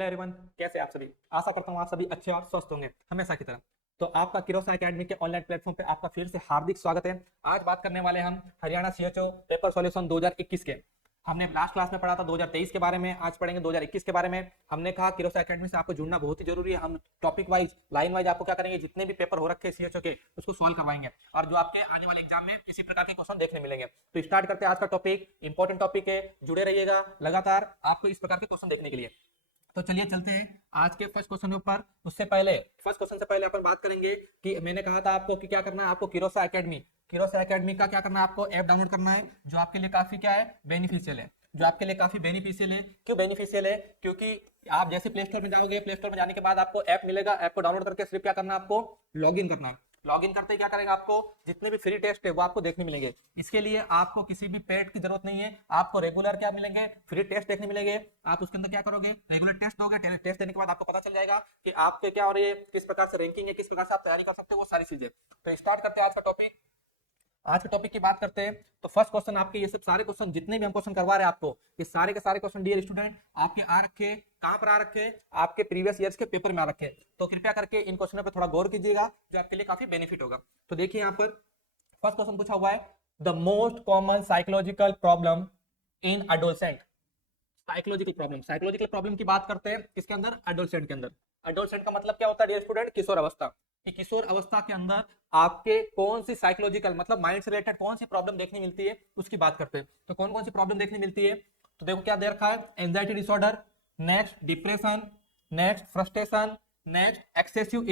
Hello everyone, कैसे आप सभी। आशा करता हूँ आप सभी अच्छे और स्वस्थ होंगे हमेशा की तरह। तो आपका किरोसा एकेडमी के ऑनलाइन प्लेटफॉर्म पे आपका फिर से हार्दिक स्वागत है। आज बात करने वाले हम हरियाणा सीएचओ पेपर सॉल्यूशन 2021 के। हमने लास्ट क्लास में पढ़ा था 2023 के बारे में, आज पढ़ेंगे 2021 के बारे में। हमने कहा किरोसा एकेडमी से आपको जुड़ना बहुत ही जरूरी है। हम टॉपिक वाइज लाइन वाइज आपको क्या करेंगे, जितने भी पेपर हो रखे हैं सीएचओ के उसको सॉल्व करवाएंगे और जो आपके आने वाले एग्जाम में इसी प्रकार के क्वेश्चन देखने मिलेंगे। तो स्टार्ट करते हैं आज का टॉपिक। इंपॉर्टेंट टॉपिक है, जुड़े रहिएगा लगातार आपको इस प्रकार के क्वेश्चन देखने के लिए। तो चलिए चलते हैं आज के फर्स्ट क्वेश्चन के ऊपर। उससे पहले फर्स्ट क्वेश्चन से पहले अपन बात करेंगे कि मैंने कहा था आपको कि क्या करना है, आपको किरोसा एकेडमी का क्या करना है, आपको ऐप डाउनलोड करना है जो आपके लिए काफी क्या है, बेनिफिशियल है। जो आपके लिए काफी बेनिफिशियल है। क्यों बेनिफिशियल है? क्योंकि आप जैसे प्ले स्टोर में जाओगे, प्ले स्टोर में जाने के बाद आपको ऐप मिलेगा। ऐप को डाउनलोड करके सिर्फ क्या करना है, आपको लॉग इन करना है। लॉग इन करते ही क्या करेगा, आपको जितने भी फ्री टेस्ट है वो आपको देखने मिलेंगे। इसके लिए आपको किसी भी पेड की जरूरत नहीं है। आपको रेगुलर क्या मिलेंगे, फ्री टेस्ट देखने मिलेंगे। आप उसके अंदर क्या करोगे, रेगुलर टेस्ट दोगे। टेस्ट देने के बाद आपको पता चल जाएगा कि आपके क्या हो रही है, किस प्रकार से रैंकिंग है, किस प्रकार से आप तैयारी कर सकते हो, वो सारी चीजें। तो स्टार्ट करते हैं आज का टॉपिक। आज के टॉपिक की बात करते हैं। तो फर्स्ट क्वेश्चन आपके ये सब सारे क्वेश्चन जितने भी हम क्वेश्चन करवा रहे हैं आपको, ये सारे के सारे क्वेश्चन डियर स्टूडेंट आपके आ रखे। कहां पर आ रखे? आपके प्रीवियस ईयर्स के पेपर में आ रखे। तो कृपया करके इन क्वेश्चनों पे थोड़ा गौर कीजिएगा, जो आपके लिए काफी बेनिफिट होगा। तो देखिए यहाँ पर फर्स्ट क्वेश्चन पूछा हुआ है, the most common psychological problem in adolescent. Psychological problem की बात करते हैं इसके अंदर, एडोलसेंट के अंदर। एडोलसेंट का मतलब क्या होता है डियर स्टूडेंट, किशोर अवस्था। कि किशोर अवस्था के अंदर आपके कौन सी साइकोलॉजिकल मतलब माइंड से रिलेटेड कौन सी प्रॉब्लम देखने मिलती है, उसकी बात करते हैं। तो कौन कौन सी प्रॉब्लम देखने मिलती है, तो देखो क्या दे रखा है, anxiety disorder, next depression, next frustration, next excessive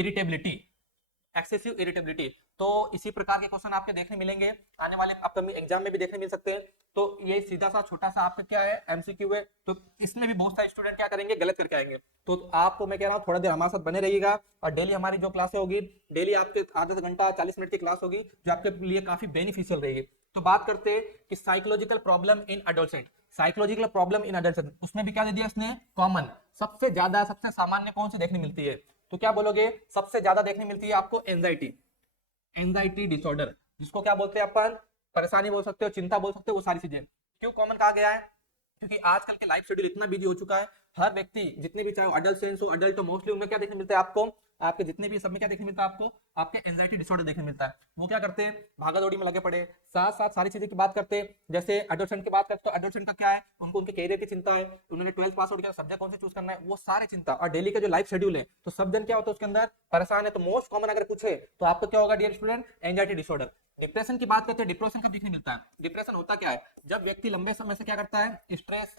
irritability. तो इसी प्रकार के क्वेश्चन आपके देखने मिलेंगे आने वाले अपकमिंग एग्जाम में भी देखने मिल सकते हैं। तो ये सीधा सा छोटा सा आपका क्या है, एमसीक्यू है। तो इसमें भी बहुत सारे स्टूडेंट क्या करेंगे, गलत करके आएंगे। तो आपको मैं कह रहा हूँ थोड़ा देर हमारे साथ बने रहिएगा। और डेली हमारी जो क्लासें होगी, डेली आपके आधा घंटा 40 मिनट की क्लास होगी, जो आपके लिए काफी बेनिफिशियल रहेगी। तो बात करते हैं कि psychological problem in adolescent. Psychological problem in adolescent, उसमें भी क्या दे दिया इसने, कॉमन, सबसे ज्यादा सबसे सामान्य कौन सी देखने मिलती है। तो क्या बोलोगे, सबसे ज्यादा देखने मिलती है आपको एंजाइटी डिसऑर्डर, जिसको क्या बोलते हैं अपन, परेशानी बोल सकते हो, चिंता बोल सकते हो, वो सारी चीजें। क्यों कॉमन कहा गया है? क्योंकि आजकल के लाइफ शेड्यूल इतना बिजी हो चुका है। हर व्यक्ति जितने भी चाहे अडल्ट सेंस हो, अडल्ट हो, मोस्टली उनमें क्या देखने मिलता है आपको, आपके जितने भी सब में क्या देखने मिलता है आपको, आपके एंजाइटी डिसऑर्डर देखने मिलता है। वो क्या करते हैं, भागा दौड़ी में लगे पड़े। साथ साथ सारी चीजें की बात करते हैं। जैसे एडोलसेंट की बात करते हैं, तो एडोलसेंट का क्या है, उनको उनके कैरियर की चिंता है, उन्होंने 12th पास आउट किया, सब्जेक्ट कौन से चूज करना है, वो सारे चिंता। और डेली का जो लाइफ शेड्यूल है, तो सब जन क्या होता है उसके अंदर परेशान है। तो मोस्ट कॉमन अगर पूछे तो आपको क्या होगा dear student, anxiety disorder. Depression की बात करते हैं, डिप्रेशन कब देखने मिलता है? डिप्रेशन होता क्या है, जब व्यक्ति लंबे समय से क्या करता है, स्ट्रेस,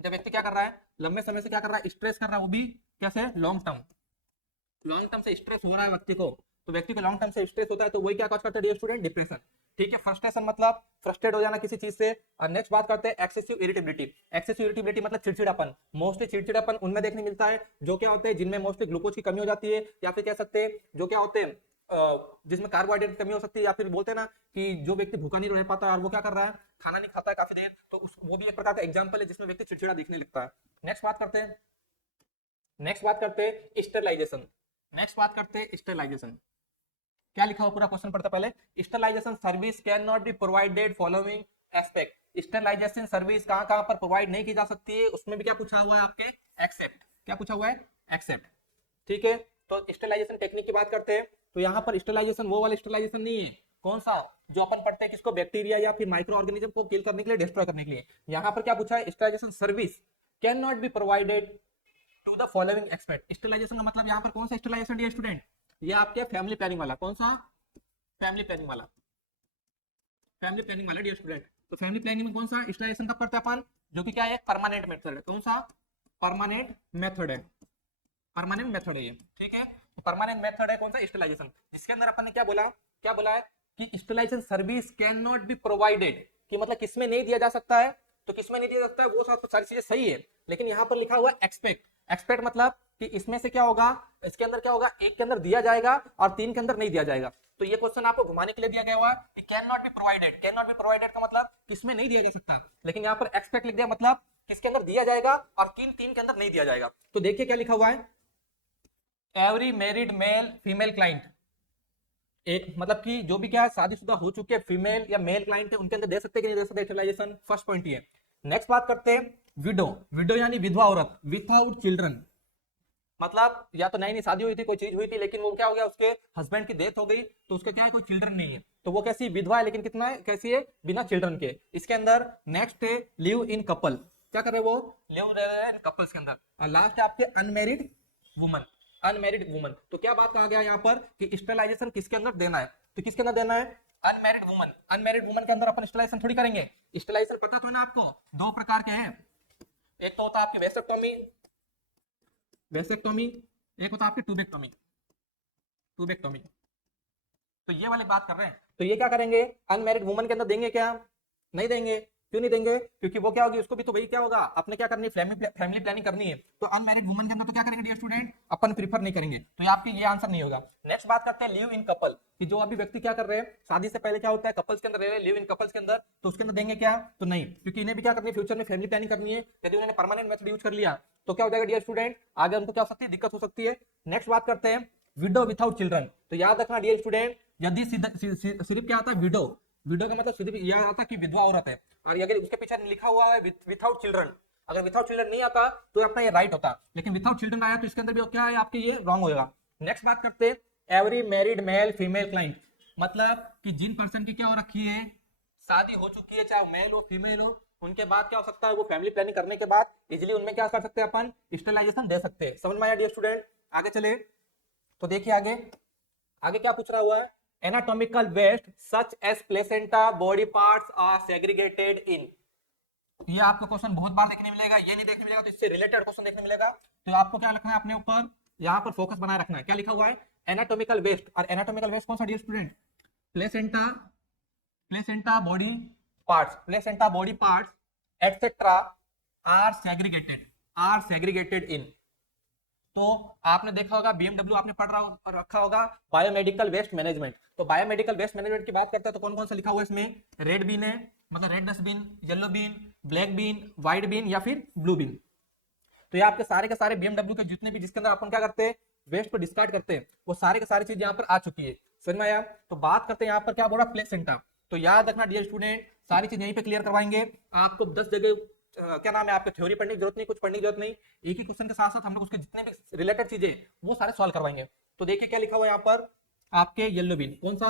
जब व्यक्ति क्या कर रहा है, लंबे समय से क्या कर रहा है, स्ट्रेस कर रहा है, वो भी कैसे, लॉन्ग टर्म से स्ट्रेस हो रहा है व्यक्ति को। तो व्यक्ति को लॉन्ग टर्म से स्ट्रेस होता है, तो वही क्या कॉज करता है डियर स्टूडेंट, डिप्रेशन। ठीक है, फ्रस्ट्रेशन मतलब फ्रस्ट्रेट हो जाना किसी चीज से। और नेक्स्ट बात करते हैं एक्सेसिव इरिटेबिलिटी मतलब चिड़चिड़ापन। मोस्टली चिड़चिड़ापन उनमें देखने मिलता है जो क्या होते हैं, जिनमें मोस्टली ग्लूकोज की कमी हो जाती है, या फिर कह सकते हैं जो क्या होते हैं जिसमें कार्बोहाइड्रेट की कमी हो सकती है, या फिर बोलते हैं ना कि जो व्यक्ति भूखा नहीं रह पाता है और वो क्या कर रहा है, खाना नहीं खाता है काफी देर, तो वो भी एक प्रकार का एग्जाम्पल है जिसमें व्यक्ति चिड़चिड़ा दिखने लगता है। नेक्स्ट बात करते हैं स्टेरलाइजेशन। क्या लिखा हुआ पूरा क्वेश्चन पढ़ते पहले, sterilisation service can not be provided following aspect. Sterilisation service कहां कहां पर प्रोवाइड नहीं की जा सकती है, उसमें भी क्या पूछा हुआ है आपके, एक्सेप्ट। क्या पूछा हुआ है, एक्सेप्ट। ठीक है, तो स्टेरलाइजेशन टेक्निक की बात करते हैं। तो यहाँ पर स्टेरलाइजेशन वो वाला स्टेरलाइजेशन नहीं है, कौन सा, जो अपन पढ़ते हैं किसको, बैक्टीरिया या फिर माइक्रो ऑर्गेनिज्म को किल करने के लिए, डिस्ट्रॉय करने के लिए। यहाँ पर क्या पूछा है, sterilization service can not be provided to the following expect. Sterilization का मतलब यहाँ पर कौन सा स्टेरलाइजेशन डियर स्टूडेंट, ये आपके फैमिली प्लानिंग वाला, कौन सा, फैमिली प्लानिंग वाला डियर स्टूडेंट। तो फैमिली प्लानिंग में कौन सा स्टेरलाइजेशन का करते हैं अपन, जो कि क्या है, परमानेंट मेथड है। कौन सा, परमानेंट मेथड है ये। ठीक है, तो परमानेंट मेथड है कौन सा, स्टेरलाइजेशन, जिसके अंदर अपन ने क्या बोला है कि sterilisation service can not be provided, कि मतलब किसमें नहीं दिया जा सकता है। तो किसमें नहीं दिया सकता है, वो सारी चीजें सही है, लेकिन यहाँ पर लिखा हुआ है एक्सपेक्ट मतलब कि इसमें से क्या होगा, इसके अंदर क्या होगा, एक के अंदर दिया जाएगा और 3 के अंदर नहीं दिया जाएगा। तो ये क्वेश्चन आपको घुमाने के लिए दिया गया हुआ है कि कैन नॉट बी प्रोवाइडेड का मतलब किसमें नहीं दिया जा सकता, लेकिन यहाँ पर एक्सपेक्ट लिख दिया मतलब किसके अंदर दिया जाएगा और 3 के अंदर नहीं दिया जाएगा। तो देखिए क्या लिखा हुआ है, every married male female client, एक मतलब कि जो भी क्या है शादीशुदा हो चुके फीमेल या मेल क्लाइंट है, उनके अंदर दे सकते कि नहीं दे सकते स्टेरलाइजेशन, फर्स्ट पॉइंट ये। नेक्स्ट बात करते हैं विडो, विडो यानी विधवा औरत, विथआउट चिल्ड्रन, मतलब या तो नई नई शादी हुई थी, कोई चीज हुई थी, लेकिन वो क्या हो गया, उसके हस्बैंड की डेथ हो गई, तो उसके क्या है, कोई चिल्ड्रन नहीं है, तो वो कैसी विधवा है, लेकिन कितना है, कैसी है, बिना चिल्ड्रन के। इसके अंदर नेक्स्ट है लिव इन कपल, क्या कर रहे वो, लिव रह रहे हैं कपल्स के अंदर। और लास्ट है आपके अनमेरिड वुमन, अनमेरिड वुमन। तो क्या बात कहा गया यहाँ पर कि स्टेलाइजेशन किसके अंदर देना है, तो किसके अंदर देना है, अनमेरिड वुमन। अनमेरिड वुमन के अंदर अपन स्टेलाइजेशन थोड़ी करेंगे, स्टेलाइजेशन पता तो है ना आपको, दो प्रकार के हैं, एक तो होता है आपकी वेसेक्टोमी, वेसेक्टोमी, एक होता है आपकी ट्यूबेक्टोमी, ट्यूबेक्टोमी। तो ये वाली बात कर रहे हैं, तो ये क्या करेंगे, अनमैरिड वुमन के अंदर देंगे क्या, नहीं देंगे, क्यों नहीं देंगे, क्योंकि वो क्या होगी, उसको भी तो वही क्या होगा, आपने क्या करनी है, फैमिली प्लानिंग करनी है, तो अनमैरिड वुमन के अंदर तो क्या करेंगे डियर स्टूडेंट, अपन प्रीफर नहीं करेंगे, तो ये आपके ये आंसर नहीं होगा। नेक्स्ट बात करते हैं लिव इन कपल, कि जो अभी व्यक्ति क्या कर रहे हैं, शादी से पहले क्या होता है, कपल्स के अंदर रह रहे हैं, लिव इन कपल्स के अंदर, तो उसके अंदर देंगे क्या, तो नहीं, क्योंकि इन्हें भी क्या करनी है, फ्यूचर में फैमिली प्लानिंग करनी है, यदि उन्होंने परमानेंट मेथड यूज कर लिया तो क्या हो जाएगा डियर स्टूडेंट, आगे उनको क्या हो सकती है, दिक्कत हो सकती है। नेक्स्ट बात करते हैं विडो विथआउट चिल्ड्रन, तो याद रखना डियर स्टूडेंट, यदि सिर्फ क्या आता है विडो, विडो का मतलब सिर्फ यह आता है कि विधवा औरत है, और अगर उसके पीछे लिखा हुआ है विथआउट चिल्ड्रन, अगर विथआउट चिल्ड्रन नहीं आता तो अपना ये राइट होता, लेकिन विथआउट चिल्ड्रन आया तो इसके अंदर भी क्या है आपके, ये रॉन्ग होगा। नेक्स्ट बात करते हैं every married male female client, मतलब कि जिन पर्सन की क्या हो रखी है, शादी हो चुकी है, चाहे मेल हो फीमेल हो, उनके बाद क्या हो सकता है, वो फैमिली प्लानिंग करने के बाद इजिली उनमें क्या कर सकते हैं, अपन स्टेलाइजेशन दे सकते हैं। समझ में आया डियर स्टूडेंट, आगे चले तो देखिए आगे, आगे क्या पूछ रहा हुआ है, anatomical waste such as placenta body parts are segregated in, ये आपको क्वेश्चन बहुत बार देखने मिलेगा, ये नहीं देखने मिलेगा तो इससे रिलेटेड क्वेश्चन देखने मिलेगा, तो आपको क्या रखना है, अपने ऊपर यहाँ पर फोकस बनाए रखना है। क्या लिखा हुआ है, एनाटॉमिकल वेस्ट, और एनाटॉमिकल वेस्ट कौन सा dear student, placenta, placenta body parts, placenta body parts etcetera are segregated in. तो आपने देखा होगा बीएमडब्ल्यू आपने पढ़ रहा रखा होगा बायोमेडिकल वेस्ट मैनेजमेंट, तो बायोमेडिकल वेस्ट मैनेजमेंट की बात करता है तो कौन कौन सा लिखा हुआ है इसमें, रेड बीन है, मतलब red dustbin, yellow bin, black bin, white bin या फिर ब्लू बीन। तो ये आपके सारे के सारे बीएमडब्ल्यू के जितने भी जिसके अंदर अपन क्या करते हैं, वेस्ट को डिस्कार्ड करते हैं, वो सारे के सारी चीज यहाँ पर आ चुकी है। समझ में आया, तो बात करते हैं यहाँ पर क्या बोला, प्लेसेंटा, तो याद रखना डियर स्टूडेंट, सारी चीज यहीं पे क्लियर करवाएंगे आपको, 10 जगह क्या नाम है, आपके थ्योरी पढ़ने की जरूरत नहीं, कुछ पढ़ने की जरूरत नहीं, एक ही क्वेश्चन के साथ साथ हम लोग उसके जितने भी रिलेटेड चीजें वो सारे सॉल्व करवाएंगे। तो देखिए क्या लिखा हुआ है यहाँ पर, आपके येलो बीन, कौन सा,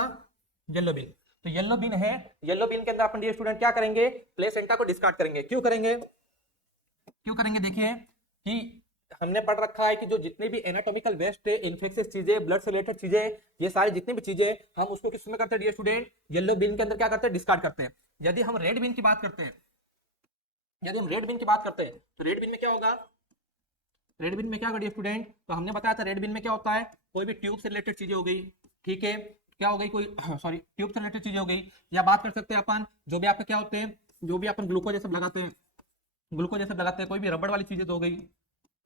येलो बीन, तो येलो बीन है, येलो बीन के अंदर अपन डियर स्टूडेंट क्या करेंगे, प्लेसेंटा को डिस्कार्ड करेंगे, क्यों करेंगे, क्यों करेंगे, देखिए कि हमने पढ़ रखा है कि जो जितने भी एनाटॉमिकल वेस्ट है, इन्फेक्शियस चीजें, ब्लड से रिलेटेड चीजें, ये सारी जितनी भी चीजें हम उसको किस में करते हैं डियर स्टूडेंट, येलो बीन के अंदर क्या करते हैं, डिस्कार्ड करते हैं। यदि हम रेड बीन की बात करते हैं, यदि हम रेड बिन की बात करते हैं तो रेड बिन में क्या होगा, रेड बिन में क्या होगा स्टूडेंट, तो हमने बताया था रेड बिन में क्या होता है, कोई भी ट्यूब से रिलेटेड चीजें हो गई, ठीक है, क्या हो गई, कोई सॉरी ट्यूब से रिलेटेड चीजें हो गई, या बात कर सकते हैं अपन जो भी आपके क्या होते हैं, जो भी अपन ग्लूकोज जैसे लगाते हैं, ग्लूकोज जैसे लगाते हैं, कोई भी रबड़ वाली चीजें तो हो गई,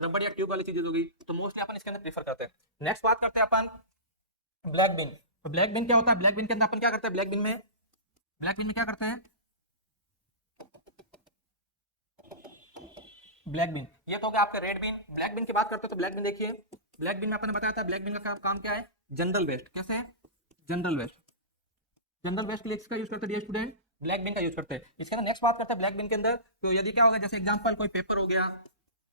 रबड़ या ट्यूब वाली चीजें हो गई, तो मोस्टली अपन इसके अंदर प्रीफर करते हैं। नेक्स्ट बात करते हैं अपन ब्लैक बिन, तो ब्लैक बिन क्या होता है, ब्लैक बिन के अंदर अपन क्या करते हैं, ब्लैक बिन में, ब्लैक बिन में क्या करते हैं, ब्लैक बिन, ये तो हो गया आपका रेड बिन। ब्लैक बिन की बात करते हैं तो ब्लैक बिन देखिए, ब्लैक बिन में आपने बताया था ब्लैक बिन का काम क्या है, जनरल वेस्ट, कैसे है, जनरल वेस्ट, जनरल वेस्ट के लिए इसका यूज करते हैं स्टूडेंट, ब्लैक बिन का यूज करते हैं। इसके अंदर नेक्स्ट बात करते हैं ब्लैक बिन के अंदर, तो यदि क्या होगा, जैसे एग्जांपल कोई पेपर हो गया,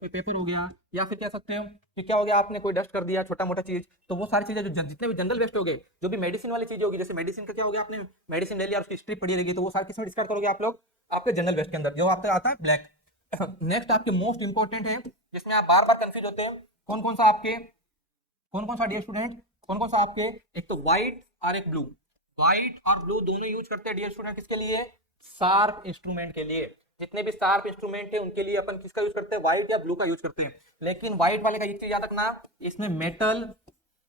कोई पेपर हो गया, या फिर कह सकते हो कि क्या हो गया, आपने कोई डस्ट कर दिया छोटा मोटा चीज, तो वो सारी चीजें जो जितने भी जनरल वेस्ट हो गए, जो भी मेडिसिन वाली चीजें होगी, जैसे मेडिसिन का क्या हो गया, आपने मेडिसिन ले लिया उसकी स्ट्रिप पड़ी रहेगी, तो वो सारी किसमें डिस्कार्ड करोगे आप लोग, आपके जनरल वेस्ट के अंदर, जो आपका आता है ब्लैक। नेक्स्ट आपके मोस्ट इंपोर्टेंट है, जिसमें आप बार बार कंफ्यूज होते हैं, कौन कौन सा आपके, कौन कौन सा डियर स्टूडेंट, कौन कौन सा आपके, एक तो व्हाइट और एक ब्लू, व्हाइट और ब्लू दोनों यूज करते हैं डियर स्टूडेंट, किसके लिए, शार्प इंस्ट्रूमेंट के लिए, जितने भी शार्प इंस्ट्रूमेंट है उनके लिए अपन किसका यूज करते हैं, व्हाइट या ब्लू का यूज करते हैं। लेकिन व्हाइट वाले का एक चीज याद रखना, इसमें metal,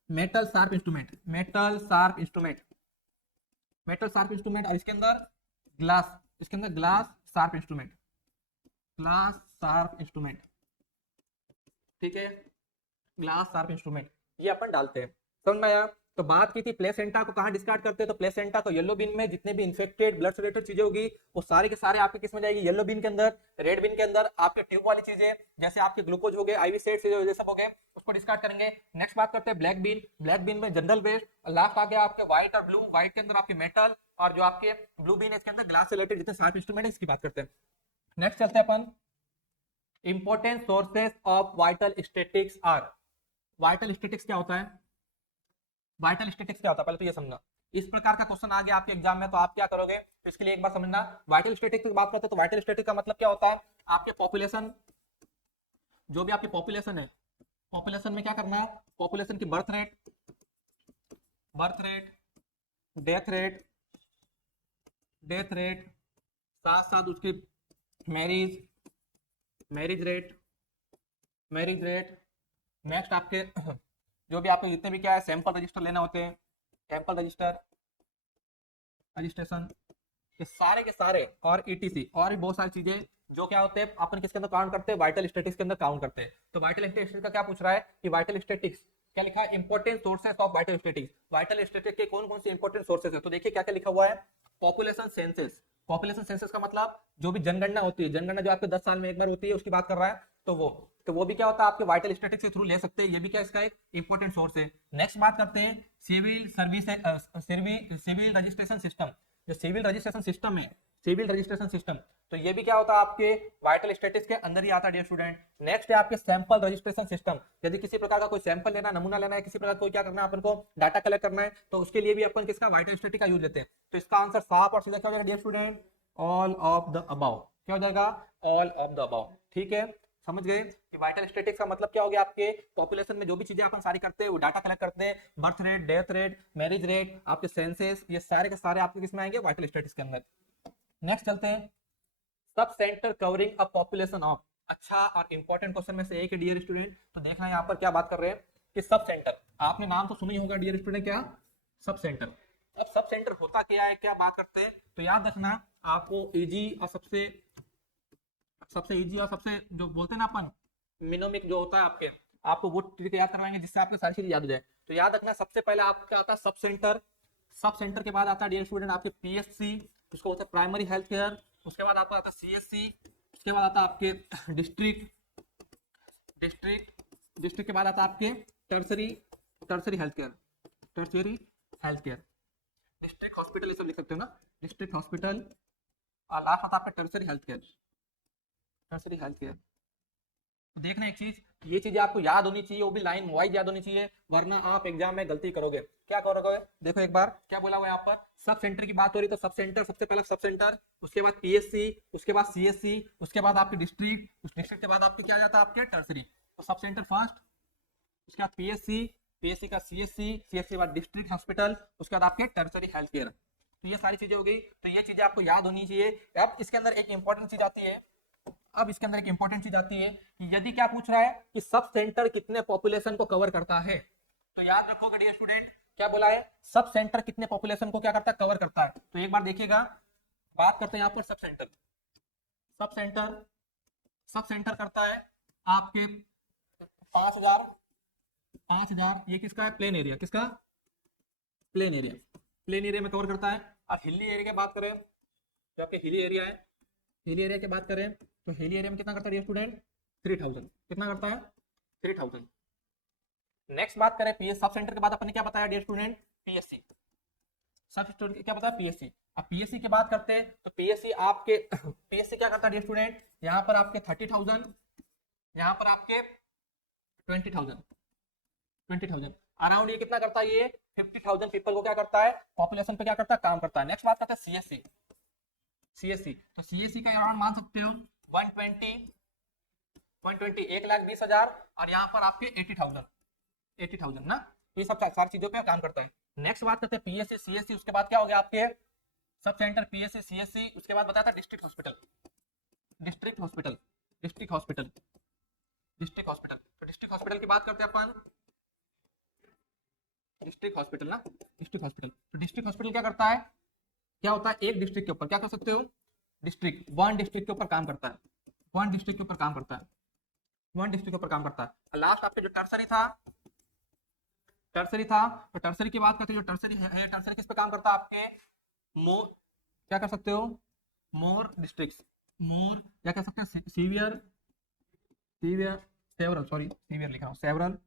metal sharp instrument, metal sharp instrument, metal sharp instrument, और इसके अंदर ग्लास, इसके अंदर glass sharp instrument, glass sharp instrument, ठीक है, ग्लास शार्प इंस्ट्रूमेंट ये अपन डालते हैं। समझ में आया, तो बात की थी प्लेसेंटा को कहां डिस्कार्ड करते हैं, तो प्लेसेंटा को येलो बिन में, जितने भी इन्फेक्टेड ब्लड से रिलेटेड चीजें होगी वो सारे के सारे आपके किस में जाएगी, येलो बिन के अंदर। रेड बिन के अंदर आपके ट्यूब वाली चीजें, जैसे आपके ग्लूकोज हो गए, आईवी सेट्स ये सब हो गए, उसको डिस्कार्ड करेंगे। नेक्स्ट बात करते हैं ब्लैक बिन, ब्लैक बिन में जनरल वेस्ट, लास्ट आ गया आपके व्हाइट और ब्लू, व्हाइट के अंदर आपके मेटल, और जो आपके ब्लू बिन है इसके अंदर ग्लास से रिलेटेड जितने शार्प इंस्ट्रूमेंट है इसकी बात करते हैं। नेक्स्ट चलते हैं अपन important sources of vital statics are. Vital statics क्या होता है? वाइटल स्टैटिक्स क्या होता है पहले तो ये समझना। इस प्रकार का क्वेश्चन आ गया आपके एग्जाम में तो आप क्या करोगे, तो इसके लिए एक बार समझना। वाइटल स्टैटिक्स की बात करते हैं तो वाइटल स्टैटिक्स का मतलब क्या होता है, आपके पॉपुलेशन, जो भी आपकी पॉपुलेशन है, पॉपुलेशन में क्या करना है, पॉपुलेशन की बर्थ रेट, डेथ रेट, साथ साथ उसकी मैरिज रेट, नेक्स्ट आपके जो भी आपके जितने भी क्या है सैंपल रजिस्टर लेना होते हैं, सैंपल रजिस्ट्रेशन, ये सारे के सारे, और ईटीसी और भी बहुत सारी चीजें जो क्या होते हैं अपन किसके अंदर काउंट करते हैं, वाइटल स्टैटिक्स के अंदर काउंट करते हैं। तो वाइटल स्टैटिक्स का क्या पूछ रहा है कि वाइटल स्टैटिक्स क्या लिखा है, important sources of vital statics. Vital statics के कौन कौन से इंपॉर्टेंट सोर्सेस है, तो देखिए क्या क्या लिखा हुआ है। पॉपुलेशन सेंसस, पॉपुलेशन सेंसस का मतलब जो भी जनगणना होती है, जनगणना जो आपके 10 साल में एक बार होती है उसकी बात कर रहा है, तो वो भी क्या होता है आपके वाइटल स्टैटिक्स के थ्रू ले सकते हैं, ये भी क्या इसका एक इंपॉर्टेंट सोर्स है। नेक्स्ट बात करते हैं civil service, civil registration system, जो सिविल रजिस्ट्रेशन सिस्टम है, सिविल रजिस्ट्रेशन सिस्टम, तो ये भी क्या होता है आपके वाइटल स्टैटिक्स के अंदर ही आता है डियर स्टूडेंट। नेक्स्ट है आपके सैंपल रजिस्ट्रेशन सिस्टम, यदि किसी प्रकार का कोई सैंपल लेना, नमूना लेना है, किसी प्रकार कोई क्या करना है अपन को डाटा कलेक्ट करना है, तो उसके लिए भी अपन किसका वाइटल स्टैटिक्स का यूज लेते हैं। तो इसका आंसर साफ और सीधा क्या हो जाएगा dear student, all of the above. क्या हो जाएगा, ऑल ऑफ द अबाउ। ठीक है, समझ गए कि वाइटल स्टैटिक्स का मतलब क्या हो गया, आपके पॉपुलेशन में जो भी चीजें अपन सारी करते हैं वो डाटा कलेक्ट करते हैं, birth rate, death rate, marriage rate, आपके सेंसेस, ये सारे के सारे आपके किसमें आएंगे, वाइटल स्टैटिक्स के अंदर। नेक्स्ट चलते हैं, sub centre covering a population of. अच्छा और इंपॉर्टेंट क्वेश्चन में से एक है डियर स्टूडेंट, तो देखना यहाँ पर क्या बात कर रहे हैं कि सब सेंटर, आपने नाम तो सुना ही होगा डियर स्टूडेंट, क्या सब सेंटर। अब सब सेंटर होता क्या है, क्या बात करते हैं, तो याद रखना आपको इजी और सबसे इजी और सबसे जो बोलते हैं ना अपन मिनोमिक जो होता है आपके, आपको वो ट्रिक याद करवाएंगे जिससे आपको सारी चीजें याद हो जाए। तो याद रखना सबसे पहले आपका आता है सब सेंटर, सब सेंटर के बाद आता है डियर स्टूडेंट आपके पीएचसी, उसको बोलते हैं प्राइमरी हेल्थ केयर, उसके बाद आपका आता है सीएचसी, उसके बाद आता है आपके डिस्ट्रिक्ट के बाद आता है आपके tertiary health care, district hospital, ये सब लिख सकते हो ना, डिस्ट्रिक्ट हॉस्पिटल, और लास्ट आता है आपका टर्सरी हेल्थ केयर। तो देखना एक चीज, ये चीजें आपको याद होनी चाहिए, वो भी लाइन वाइज याद होनी चाहिए, वरना आप एग्जाम में गलती करोगे। क्या करोगे, देखो एक बार क्या बोला हुआ है यहाँ पर, सब सेंटर की बात हो रही, तो सब सेंटर, सबसे पहले सब सेंटर, उसके बाद पीएससी, उसके बाद सीएससी, उसके बाद आपके डिस्ट्रिक्ट, उस डिस्ट्रिक्ट के बाद आपके क्या जाता है आपके टर्सरी, तो सब सेंटर फर्स्ट, उसके बाद पीएससी का सीएससी के बाद डिस्ट्रिक्ट हॉस्पिटल, उसके बाद आपके टर्सरी हेल्थ केयर। तो ये सारी चीजें हो गई, तो ये चीजें आपको याद होनी चाहिए। अब इसके अंदर एक इंपॉर्टेंट चीज आती है, कि यदि क्या पूछ रहा है कि सब सेंटर कितने पॉपुलेशन को कवर करता है, तो याद रखोगे डियर स्टूडेंट, क्या बोला है, सब सेंटर कितने पॉपुलेशन को क्या करता है, कवर करता है। तो एक बार देखिएगा, बात करते हैं यहाँ पर सब सेंटर करता है आपके 5000, ये किसका है, प्लेन एरिया, किसका, प्लेन एरिया में कवर करता है। और हिली एरिया की बात करें, जो आपके हिली एरिया है, हिली एरिया की बात करें तो हिली एरिया में कितना करता है स्टूडेंट, 3000, कितना करता है, 3000। नेक्स्ट बात करें पीएस सब सेंटर के बाद अपन ने क्या बताया dear student, PSC, sub centre क्या बताया, पीएससी। अब पीएससी की बात करते हैं तो पीएससी आपके पीएससी क्या करता है डियर स्टूडेंट, यहाँ पर आपके 30,000, यहाँ पर आपके 20,000 अराउंड, ये कितना करता है, ये 50,000 पीपल को क्या करता है, पॉपुलेशन पे क्या करता है, काम करता है। नेक्स्ट बात करते हैं सीएससी, तो सीएससी का अराउंड मान सकते हो 120, 1,20,000, और यहाँ पर आपके 80,000 ना, ये सब सारी चीजों पे काम करता है। नेक्स्ट बात करते हैं पीएससी सीएससी, उसके बाद क्या हो गया आपके सब सेंटर पीएससी सीएससी, उसके बाद बताया था डिस्ट्रिक्ट हॉस्पिटल, तो डिस्ट्रिक्ट हॉस्पिटल की बात करते हैं अपन, डिस्ट्रिक्ट हॉस्पिटल, तो डिस्ट्रिक्ट हॉस्पिटल क्या करता है, क्या होता है, एक डिस्ट्रिक्ट के ऊपर क्या कर सकते हो, वन डिस्ट्रिक्ट के ऊपर काम करता है, वन डिस्ट्रिक्ट के ऊपर काम करता है। लास्ट आपके जो टर्सरी था, तो टर्सरी की बात करते हैं, जो टर्सरी है, टर्सरी किस पे काम करता है आपके, मोर, क्या कर सकते हो, मोर डिस्ट्रिक्ट्स, क्या कह सकते हैं, सेवरल लिख रहा हूँ, सेवरल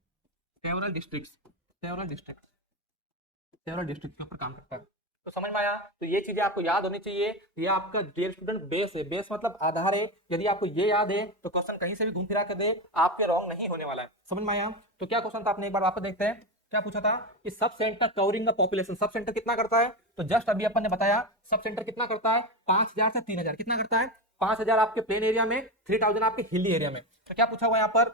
डिस्ट्रिक्ट के ऊपर काम करता है। तो समझ में आया। तो ये चीजें आपको याद होनी चाहिए। ये आपका डियर स्टूडेंट बेस है, बेस मतलब आधार है। यदि आपको ये याद है तो क्वेश्चन कहीं से भी घूम फिरा के दे आपके रॉन्ग नहीं होने वाला है। समझ में आया। तो क्या क्वेश्चन था, आपने एक बार वापस देखते हैं क्या पूछा था कि sub centre covering the population, sub centre कितना करता है। तो जस्ट अभी अपन ने बताया सब सेंटर कितना करता है, 5000 से 3000 कितना करता है, 5000 आपके प्लेन एरिया में, 3000 आपके हिली एरिया में। तो क्या पूछा हुआ यहाँ पर,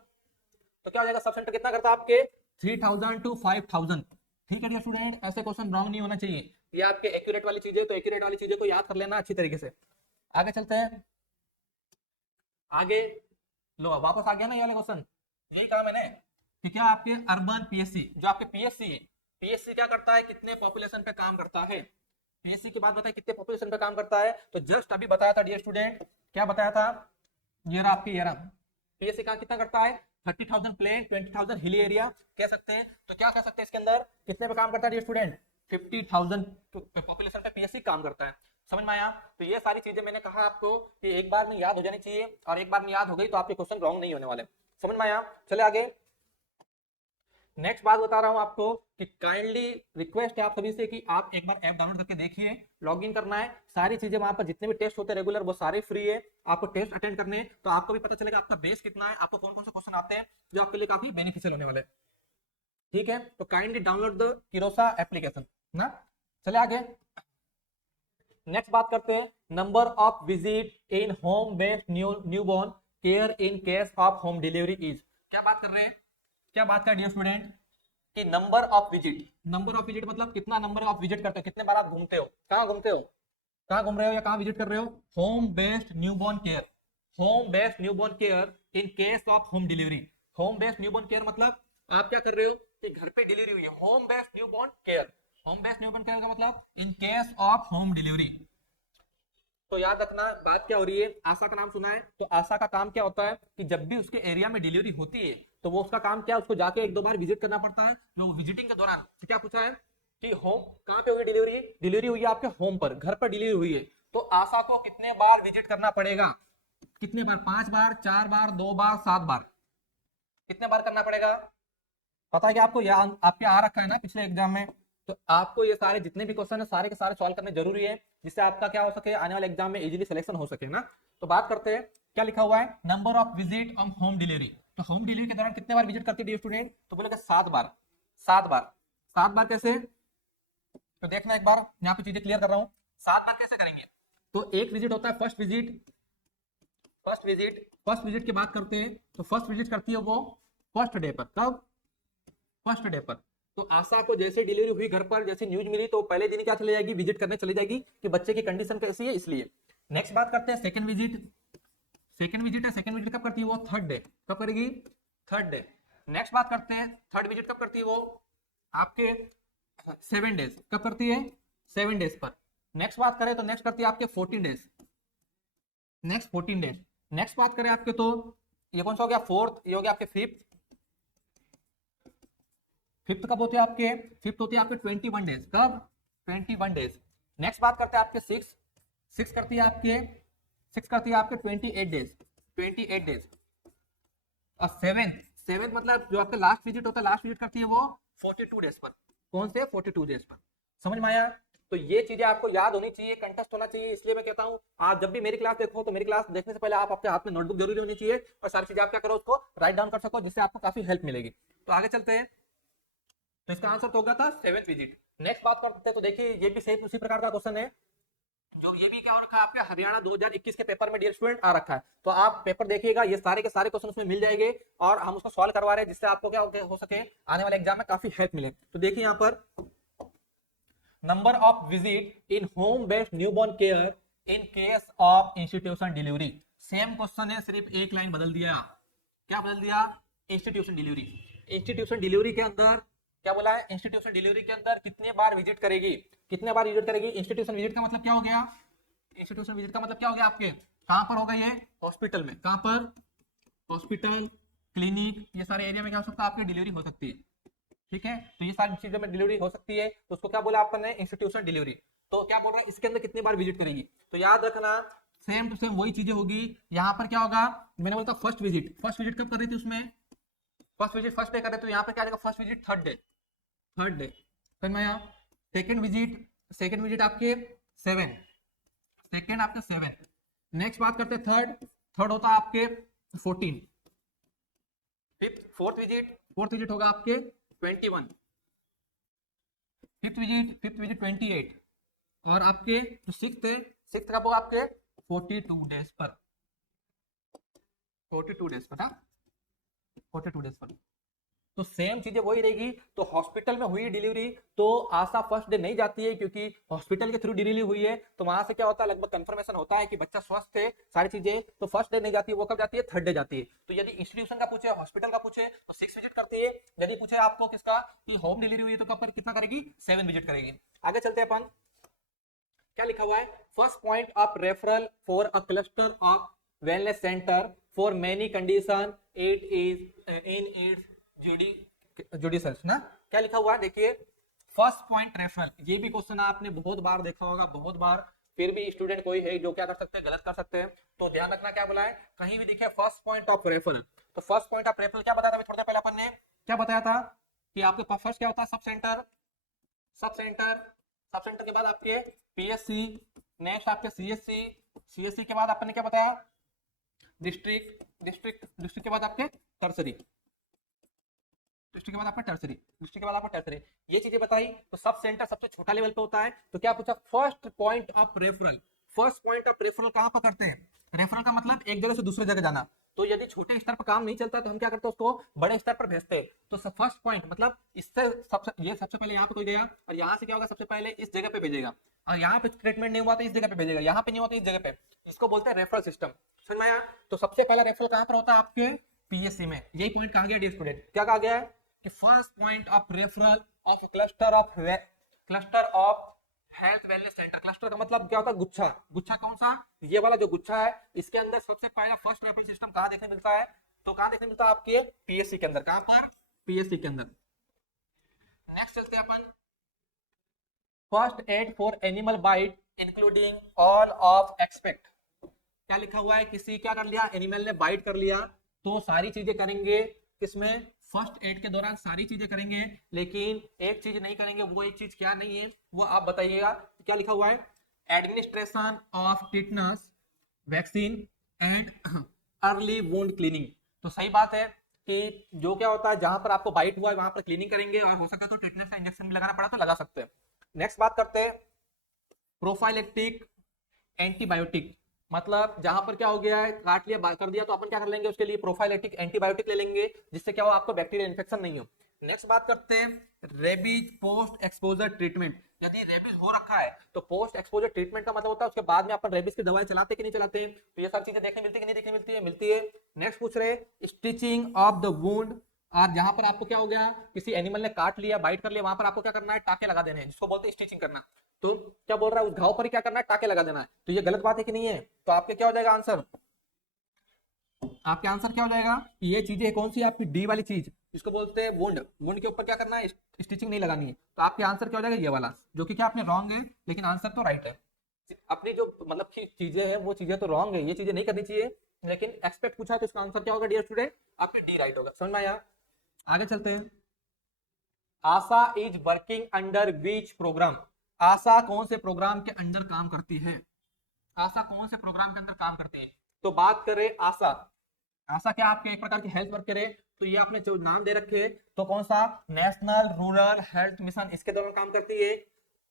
तो क्या हो जाएगा, सब सेंटर कितना करता है आपके 3000 टू 5000। ठीक है डियर स्टूडेंट, ऐसे क्वेश्चन रॉन्ग नहीं होना चाहिए। ये आपके एक्यूरेट वाली चीजें, तो एक्यूरेट वाली चीजें को याद कर लेना अच्छी तरीके से। आगे चलते हैं, आगे लो वापस आ गया ना ये वाला क्वेश्चन। यही कहा मैंने कि क्या आपके अर्बन पीएससी, जो आपके पीएससी है, पीएससी क्या करता है, कितने पॉपुलेशन पे काम करता है। पीएससी की बात बताए कितने पॉपुलेशन पे काम करता है। तो जस्ट अभी बताया था डियर स्टूडेंट, क्या बताया था, ये रहा आपकी, ये रहा पीएससी का कितना करता है, 30,000 प्लेन, 20,000 हिली एरिया कह सकते हैं। तो क्या कह सकते हैं इसके अंदर कितने पे काम करता है डियर स्टूडेंट, 50,000 पॉपुलेशन पे पीएससी काम करता है। समझ में आया। तो ये सारी चीजें मैंने कहा आपको कि एक बार में याद हो जानी चाहिए, और एक बार में याद हो गई तो आपके क्वेश्चन रॉन्ग नहीं होने वाले। समझ में आया। चले आगे, नेक्स्ट बात बता रहा हूं आपको कि काइंडली रिक्वेस्ट है आप सभी से कि आप एक बार ऐप डाउनलोड करके देखिए, लॉगिन करना है, सारी चीजें वहां पर जितने भी टेस्ट होते हैं रेगुलर वो सारे फ्री है, आपको टेस्ट अटेंड करने हैं, तो आपको भी पता चलेगा आपका बेस कितना है, आपको कौन कौन से क्वेश्चन आते हैं जो आपके लिए काफी बेनिफिशियल होने वाले हैं। ठीक है, तो काइंडली डाउनलोड द किरोसा एप्लीकेशन ना। चले आगे, नेक्स्ट बात करते हैं number of visit in home based newborn care in case of home delivery is. क्या बात कर रहे हैं, क्या बात कर डियर स्टूडेंट कि number of visit, number of visit मतलब कितना नंबर ऑफ विजिट करते हो, कितने बार आप घूमते हो, कहाँ घूमते हो, कहाँ घूम रहे हो या कहाँ विजिट कर रहे हो, home based newborn care, home based newborn care in case of home delivery. Home based newborn care मतलब आप क्या कर रहे हो कि घर पे डिलीवरी हुई है, home based newborn care, home based newborn care का मतलब in case of home delivery. तो याद रखना बात क्या हो रही है, आशा का नाम सुना है, तो आशा का काम क्या होता है कि जब भी उसके एरिया में डिलीवरी होती है तो वो उसका काम क्या है, उसको जाके एक दो बार विजिट करना पड़ता है। जो विजिटिंग के दौरान तो क्या पूछा है कि होम कहाँ पे हुई डिलीवरी, डिलीवरी हुई है आपके होम पर, घर पर डिलीवरी हुई है, तो आशा को कितने बार विजिट करना पड़ेगा, कितने बार, 5 बार, 4 बार, 2 बार, 7 बार, कितने बार करना पड़ेगा। पता है कि आपको यहाँ आपके आ रखा है ना पिछले एग्जाम में, तो आपको ये सारे जितने भी क्वेश्चन है सारे के सारे सॉल्व करने जरूरी है, जिससे आपका क्या हो सके, आने वाले एग्जाम में इजीली सिलेक्शन हो सके ना। तो बात करते हैं क्या लिखा हुआ है, number of visit on home delivery. तो होम डिलीवरी के दौरान कितने बार विजिट करती है स्टूडेंट, तो बोलेगा 7 बार, 7 बार, 7 बार कैसे, तो देखना एक बार यहाँ पे चीजें क्लियर कर रहा हूँ, 7 बार कैसे करेंगे। तो एक विजिट होता है first visit, first visit, first visit की बात करते हैं तो फर्स्ट विजिट करती है वो फर्स्ट डे पर, कब, फर्स्ट डे पर। तो आशा को जैसे डिलीवरी हुई घर पर, जैसे न्यूज मिली तो पहले दिन क्या चली जाएगी, विजिट करने चली जाएगी कि बच्चे की कंडीशन कैसी है इसलिए। नेक्स्ट बात करते हैं सेकंड विजिट, सेकंड विजिट है, सेकंड विजिट कब करती है वो, थर्ड डे, कब करेगी, थर्ड डे। नेक्स्ट बात करते हैं थर्ड विजिट कब करती है वो, आपके 7 डेज, कब करती है, 7 डेज पर। नेक्स्ट बात करें तो नेक्स्ट करती है आपके 14 डेज, नेक्स्ट 14 डेज। नेक्स्ट बात करें आपके तो ये कौन सा हो गया, फोर्थ, ये हो गया आपके फिफ्थ, फिफ्थ कब होते हैं आपके, फिफ्थ होती है आपके 21 डेज, कब, 21 डेज। नेक्स्ट बात करते हैं आपके सिक्स, सिक्स करती है आपके, सिक्स करती है आपके 28 डेज, 28 डेज। और सेवेंथ, सेवेंथ मतलब जो आपका लास्ट विजिट होता है, लास्ट विजिट करती है वो 42 डेज पर, कौन से 42 डेज पर। समझ में आया। तो ये चीजें आपको याद होनी चाहिए, कंटेस्ट होना चाहिए, इसलिए मैं कहता हूं आप जब भी मेरी क्लास देखो तो मेरी क्लास देखने से पहले आप आपके हाथ में नोटबुक जरूरी होनी चाहिए और सारी चीजें आप क्या करो उसको राइट डाउन कर सको, जिससे आपको काफी हेल्प मिलेगी। तो आगे चलते हैं, तो इसका आंसर तो होगा था 7th विजिट। नेक्स्ट बात करते हैं तो देखिए ये भी सेम उसी प्रकार का क्वेश्चन है, जो ये भी क्या हो रखा है आपके हरियाणा 2021 के पेपर में डियर स्टूडेंट आ रखा है। तो आप पेपर देखिएगा, ये सारे के सारे क्वेश्चन उसमें मिल जाएंगे और हम उसको सॉल्व करवा रहे हैं, जिससे आपको क्या हो सके आने वाले एग्जाम में काफी हेल्प मिले। तो देखिए यहाँ पर number of visit in home based newborn care in case of institution delivery, same question है, सिर्फ एक लाइन बदल दिया। क्या बदल दिया, इंस्टीट्यूशन डिलीवरी। इंस्टीट्यूशन डिलीवरी के अंदर क्या बोला है, इंस्टीट्यूशन डिलीवरी के अंदर कितने बार विजिट करेगी, कितने बार विजिट करेगी। इंस्टीट्यूशन विजिट का मतलब क्या हो गया, इंस्टीट्यूशन विजिट का मतलब क्या हो गया आपके, कहां पर होगा ये, हॉस्पिटल में, कहां पर, हॉस्पिटल, क्लिनिक, ये सारे एरिया में क्या हो सकता है आपकी डिलीवरी हो सकती है। ठीक है, तो ये सारी चीजों में डिलीवरी हो सकती है, तो उसको क्या बोला आपने, इंस्टीट्यूशन डिलीवरी। तो क्या बोल रहा है, इसके अंदर कितनी बार विजिट करेंगी। तो याद रखना सेम टू सेम वही चीजें होगी। यहाँ पर क्या होगा, मैंने बोला फर्स्ट विजिट, फर्स्ट विजिट कब कर रही थी उसमें, फर्स्ट विजिट फर्स्ट डे कर रहे थे, तो यहाँ पर क्या आएगा, first visit third day, third day. फिर मैं यहाँ सेकेंड विजिट, सेकेंड विजिट आपके 7, सेकेंड आपके 7। नेक्स्ट बात करते हैं थर्ड, थर्ड होता है आपके 14। फिफ्थ, फोर्थ विजिट होगा आपके 21। Fifth visit 28। और आपके जो सिक्स्थ है, सिक्स्थ कब होगा आपके 42 डेज पर, 42 डेज पर, 42 डेज पर। तो सेम चीजें वही रहेगी। तो हॉस्पिटल में हुई डिलीवरी तो आशा फर्स्ट डे नहीं जाती है, क्योंकि हॉस्पिटल के थ्रू डिलीवरी हुई है, तो वहां से क्या होता है, लगभग कंफर्मेशन होता है कि बच्चा स्वस्थ है, सारी चीजें, तो फर्स्ट डे नहीं जाती है, वो कब जाती है, थर्ड डे जाती है। तो यदि इंस्टीट्यूशन का पूछे, हॉस्पिटल का पूछे तो 6 विजिट करती है। यदि पूछे आपको किसका कि होम डिलीवरी हुई है तो कब पर कितना करेगी, 7 विजिट करेगी। आगे चलते हैं अपन, क्या लिखा हुआ है, first point of referral for a cluster of wellness center for many condition it is in its judicials ना। क्या लिखा हुआ है, देखिए फर्स्ट पॉइंट रेफरल, ये भी क्वेश्चन आपने बहुत बार देखा होगा, बहुत बार। फिर भी स्टूडेंट कोई है जो क्या कर सकते हैं, गलत कर सकते हैं, तो ध्यान रखना क्या बोला है, कहीं भी देखिए फर्स्ट पॉइंट ऑफ रेफरल। तो फर्स्ट पॉइंट ऑफ रेफरल क्या बताया था थोड़ी देर पहले अपन ने, क्या बताया था कि आपके पास फर्स्ट क्या होता है, sub centre, sub centre, sub centre के बाद आपके पीएससी, नेक्स्ट आपके सीएससी, सीएससी के बाद आपने क्या बताया, डिस्ट्रिक्ट, डिस्ट्रिक्ट के बाद आपके टर्सरी, डिस्ट्रिक्ट के बाद आपका टर्सरी, डिस्ट्रिक्ट के बाद आपका टर्सरी, ये चीजें बताई। तो सब सेंटर सबसे छोटा लेवल पे होता है। तो क्या पूछा, first point of referral, first point of referral कहां पर करते हैं, रेफरल का मतलब एक जगह से दूसरी जगह जाना। तो यदि छोटे स्तर पर काम नहीं चलता तो हम क्या करते हैं, उसको बड़े स्तर पर भेजते हैं। तो फर्स्ट पॉइंट मतलब इससे सबसे, ये सबसे पहले यहाँ पे कोई गया और यहाँ से क्या होगा, सबसे पहले इस जगह पे भेजेगा, और यहाँ पे ट्रीटमेंट नहीं हुआ तो इस जगह पे भेजेगा, यहाँ पे नहीं हुआ तो इस जगह पे, इसको बोलते हैं रेफरल सिस्टम। समझ में आया। तो सबसे पहला रेफरल कहां पर होता है, आपके पीएससी में। यही पॉइंट कहा गया डियर स्टूडेंट, क्या कहा गया है कि first point of referral of cluster of health wellness centre. Cluster का मतलब क्या होता है, गुच्छा, गुच्छा कौन सा, ये वाला जो गुच्छा है, इसके अंदर सबसे पहला फर्स्ट रेफरल सिस्टम कहां देखने मिलता है, तो कहां देखने मिलता है, आपके पीएससी के अंदर। कहां पर, पीएससी के अंदर। नेक्स्ट चलते हैं अपन, first aid for animal bite including all of expect. क्या लिखा हुआ है, किसी क्या कर लिया, एनिमल ने बाइट कर लिया, तो सारी चीजें करेंगे किसमें, फर्स्ट एड के दौरान सारी चीजें करेंगे, लेकिन एक चीज नहीं करेंगे, वो एक चीज क्या नहीं है, वो आप बताइएगा। क्या लिखा हुआ है, administration of tetanus vaccine and early wound cleaning. तो सही बात है कि जो क्या होता है, जहां पर आपको बाइट हुआ है वहां पर क्लीनिंग करेंगे, और हो सका तो टिटनस का इंजेक्शन भी लगाना पड़ा तो लगा सकते हैं। नेक्स्ट बात करते हैं, प्रोफाइलेक्टिक एंटीबायोटिक, मतलब जहां पर क्या हो गया है, काट लिया, कर दिया, तो अपन क्या कर लेंगे, उसके लिए प्रोफाइलेटिक एंटीबायोटिक ले लेंगे, जिससे क्या हो, आपको बैक्टीरियल इन्फेक्शन नहीं हो। नेक्स्ट बात करते हैं, रेबीज पोस्ट एक्सपोजर ट्रीटमेंट। यदि रेबीज हो रखा है तो पोस्ट एक्सपोजर ट्रीटमेंट का मतलब होता है उसके बाद में अपन रेबीज की दवाई चलाते कि नहीं चलाते। तो ये सारी चीजें देखने मिलती है कि नहीं देखने मिलती है, मिलती है। नेक्स्ट पूछ रहे, स्टिचिंग ऑफ द वुंड, और जहां पर आपको क्या हो गया, किसी एनिमल ने काट लिया, बाइट कर लिया, वहां पर आपको क्या करना है, टाके लगा देने हैं, जिसको बोलते हैं स्टिचिंग करना। तो क्या बोल रहा है, उस घाव पर ही क्या करना है, टाके लगा देना है। तो ये गलत बात है कि नहीं है, तो आपके क्या हो जाएगा आंसर, आपके आंसर क्या हो जाएगा, ये चीजें कौन सी, आपकी डी वाली चीज, इसको बोलते हैं वुंड, वुंड के ऊपर क्या करना है, स्टिचिंग नहीं लगानी है। तो आपके आंसर क्या हो जाएगा, ये वाला, जो कि क्या आपने रॉन्ग है, लेकिन आंसर तो राइट है। अपनी जो मतलब चीजें हैं वो चीजें तो रॉन्ग है, ये चीजें नहीं करनी चाहिए, लेकिन एक्सपेक्ट पूछा तो इसका आंसर क्या होगा डियर स्टूडेंट, आपके डी राइट होगा। समझ में आया। आगे चलते हैं, ASHA is working under which program. ASHA कौन से प्रोग्राम के अंडर काम करती है, आशा कौन से प्रोग्राम के अंदर काम करती है। तो बात करें आशा, आशा क्या आपके एक प्रकार की हेल्थ वर्क करे, तो ये आपने जो नाम दे रखे, तो कौन सा, नेशनल रूरल हेल्थ मिशन, इसके दौरान काम करती है।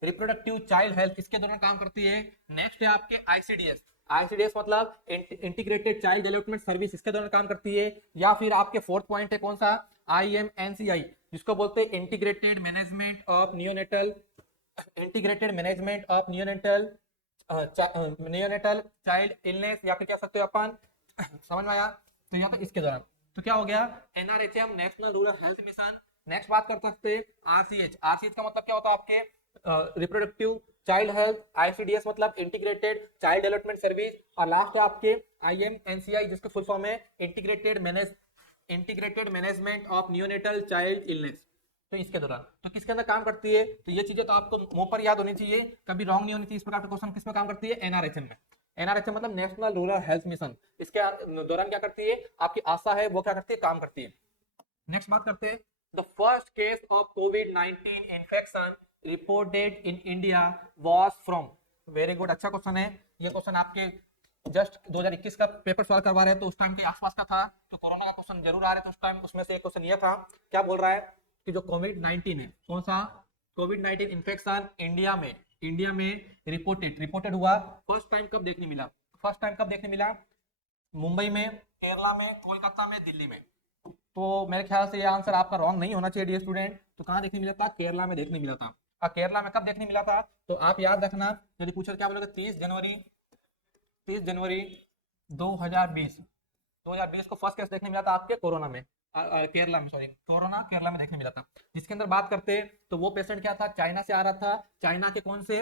रिप्रोडक्टिव चाइल्ड हेल्थ, इसके दौरान काम करती है। नेक्स्ट है आपके आईसीडीएस, आईसीडीएस मतलब इंटीग्रेटेड चाइल्ड डेवलपमेंट सर्विस, इसके दौरान काम करती है। या फिर आपके फोर्थ पॉइंट है कौन सा, आईएमएनसीआई, जिसको बोलते हैं integrated management of neonatal, integrated management of neonatal neonatal child illness, या फिर कह सकते हो अपन समझ में आया। तो यहाँ पे इसके दौरान, तो क्या हो गया, NRHM national rural health mission. Next बात कर सकते हैं आरसीएच, आरसीएच का मतलब क्या होता है, आपके रिप्रोडक्टिव चाइल्ड हेल्थ, आईसीडीएस मतलब इंटीग्रेटेड चाइल्ड डेवलपमेंट सर्विस, और लास्ट है आपके आईएमएनसीआई, जिसका फुल फॉर्म है integrated management of neonatal child illness. तो इसके दौरान तो किसके अंदर काम करती है, तो ये चीजें तो आपको मुंह पर याद होनी चाहिए, कभी रॉन्ग नहीं होनी चाहिए। इस प्रकार के क्वेश्चन किस में काम करती है, एनआरएचएम में। एनआरएचएम मतलब नेशनल रूरल हेल्थ मिशन, इसके दौरान क्या करती है, आपकी आशा है वो क्या करती है, काम करती है। नेक्स्ट बात करते हैं, the first case of covid infection reported in India was from. Very good, अच्छा क्वेश्चन है ये। क्वेश्चन आपके जस्ट 2021 का पेपर सॉल्व करवा रहे हैं तो उस टाइम के आसपास का था, तो कोरोना का क्वेश्चन जरूर आ रहे थे उस टाइम। उसमें से एक क्वेश्चन ये था, क्या बोल रहा है कि जो कोविड 19 है, कौन सा कोविड 19 इन्फेक्शन इंडिया में रिपोर्टेड रिपोर्टेड हुआ फर्स्ट टाइम कब देखने मिला? फर्स्ट टाइम कब देखने मिला? मुंबई में, केरला में, कोलकाता में, दिल्ली में। तो मेरे ख्याल से ये आंसर आपका रॉन्ग नहीं होना चाहिए डियर स्टूडेंट। तो कहाँ देखने मिला था? केरला में देखने मिला था। और केरला में कब देखने मिला था? तो आप याद रखना, यदि पूछे क्या बोलोगे? 30 जनवरी 2020 को फर्स्ट केस देखने मिला था आपके कोरोना में, केरला में, सॉरी कोरोना केरला में देखने मिला था। जिसके अंदर बात करते तो वो पेशेंट क्या था? चाइना से आ रहा था। चाइना के कौन से